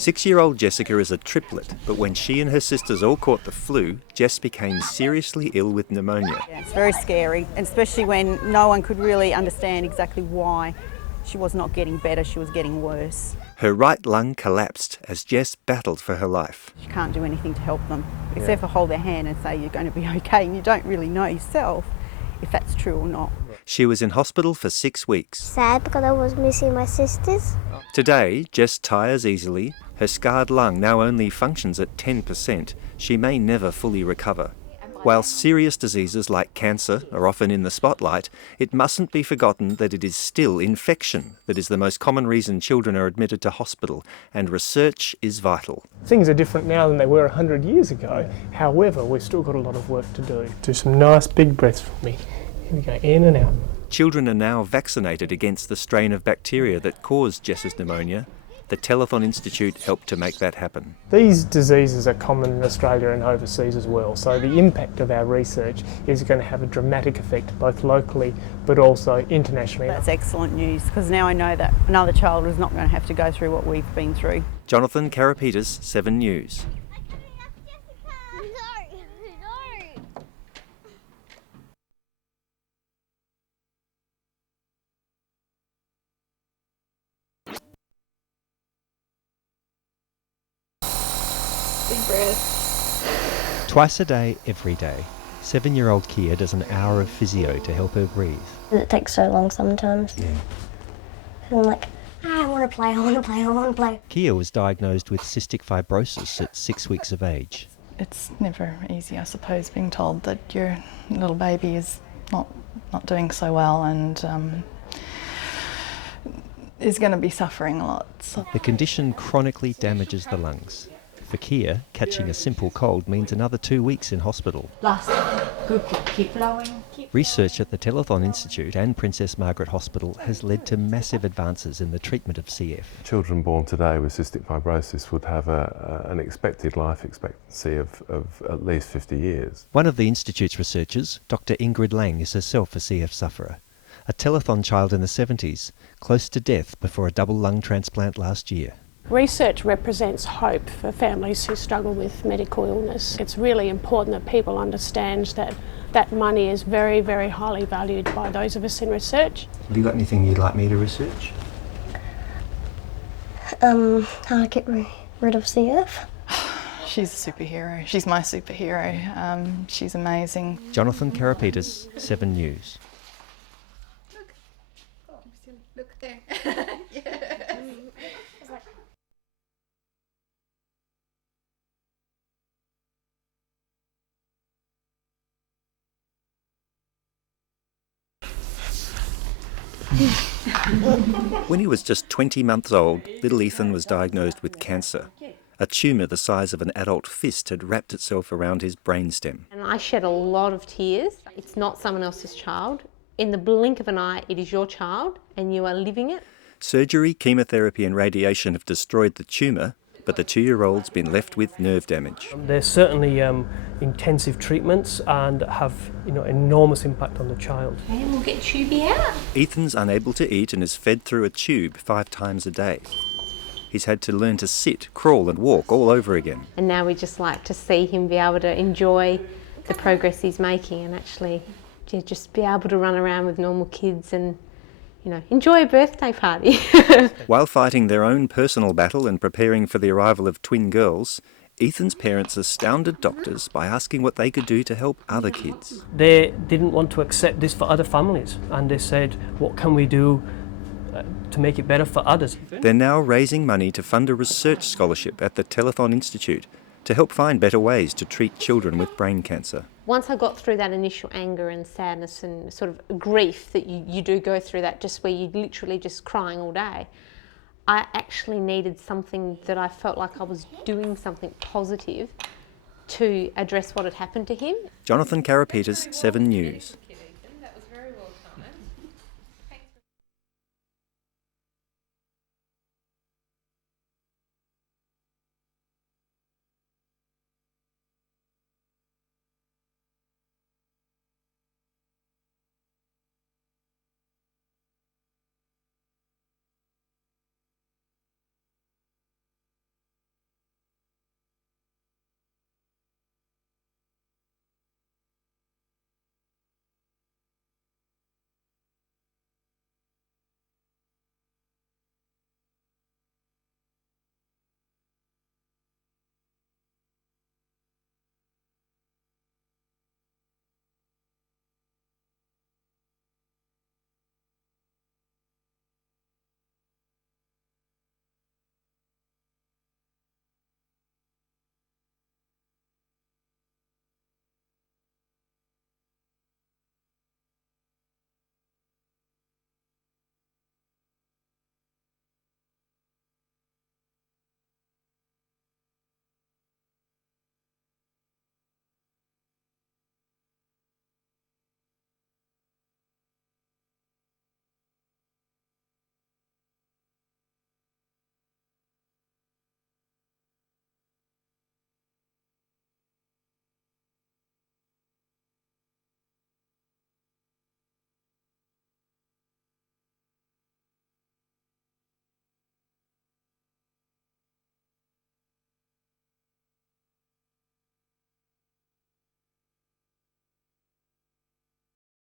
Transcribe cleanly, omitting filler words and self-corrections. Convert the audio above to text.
6-year-old Jessica is a triplet, but when she and her sisters all caught the flu, Jess became seriously ill with pneumonia. Yeah, it's very scary, and especially when no one could really understand exactly why she was not getting better, she was getting worse. Her right lung collapsed as Jess battled for her life. You can't do anything to help them, except for hold their hand and say you're going to be okay, and you don't really know yourself if that's true or not. She was in hospital for 6 weeks. Sad because I was missing my sisters. Today, Jess tires easily. Her scarred lung now only functions at 10%. She may never fully recover. While serious diseases like cancer are often in the spotlight, it mustn't be forgotten that it is still infection that is the most common reason children are admitted to hospital, and research is vital. Things are different now than they were 100 years ago. However, we've still got a lot of work to do. Do some nice big breaths for me. Here we go, in and out. Children are now vaccinated against the strain of bacteria that caused Jess's pneumonia. The Telethon Institute helped to make that happen. These diseases are common in Australia and overseas as well, so the impact of our research is going to have a dramatic effect both locally but also internationally. That's excellent news, because now I know that another child is not going to have to go through what we've been through. Jonathan Carapetis, 7 News. Big breath. Twice a day, every day, 7-year-old Kia does an hour of physio to help her breathe. It takes so long sometimes. Yeah. And I'm like, I want to play, I want to play, I want to play. Kia was diagnosed with cystic fibrosis at 6 weeks of age. It's never easy, I suppose, being told that your little baby is not doing so well and is going to be suffering a lot. So. The condition chronically damages the lungs. For Kia, catching a simple cold means another 2 weeks in hospital. Good, keep blowing. Research at the Telethon Institute and Princess Margaret Hospital has led to massive advances in the treatment of CF. Children born today with cystic fibrosis would have an expected life expectancy of at least 50 years. One of the Institute's researchers, Dr. Ingrid Lang, is herself a CF sufferer. A Telethon child in the 70s, close to death before a double lung transplant last year. Research represents hope for families who struggle with medical illness. It's really important that people understand that money is very, very highly valued by those of us in research. Have you got anything you'd like me to research? How to get rid of CF. She's a superhero. She's my superhero. She's amazing. Jonathan Carapetis, 7 News. Look there. When he was just 20 months old, little Ethan was diagnosed with cancer. A tumour the size of an adult fist had wrapped itself around his brainstem. And I shed a lot of tears. It's not someone else's child. In the blink of an eye, it is your child and you are living it. Surgery, chemotherapy and radiation have destroyed the tumour, but the 2-year-old's been left with nerve damage. There's certainly intensive treatments and have enormous impact on the child. And we'll get Tubey out. Ethan's unable to eat and is fed through a tube 5 times a day. He's had to learn to sit, crawl and walk all over again. And now we just like to see him be able to enjoy the progress he's making and actually just be able to run around with normal kids and enjoy a birthday party. While fighting their own personal battle and preparing for the arrival of twin girls, Ethan's parents astounded doctors by asking what they could do to help other kids. They didn't want to accept this for other families, and they said, what can we do to make it better for others? They're now raising money to fund a research scholarship at the Telethon Institute to help find better ways to treat children with brain cancer. Once I got through that initial anger and sadness and sort of grief that you do go through, that just where you're literally just crying all day, I actually needed something that I felt like I was doing something positive to address what had happened to him. Jonathan Carapetis, 7 News.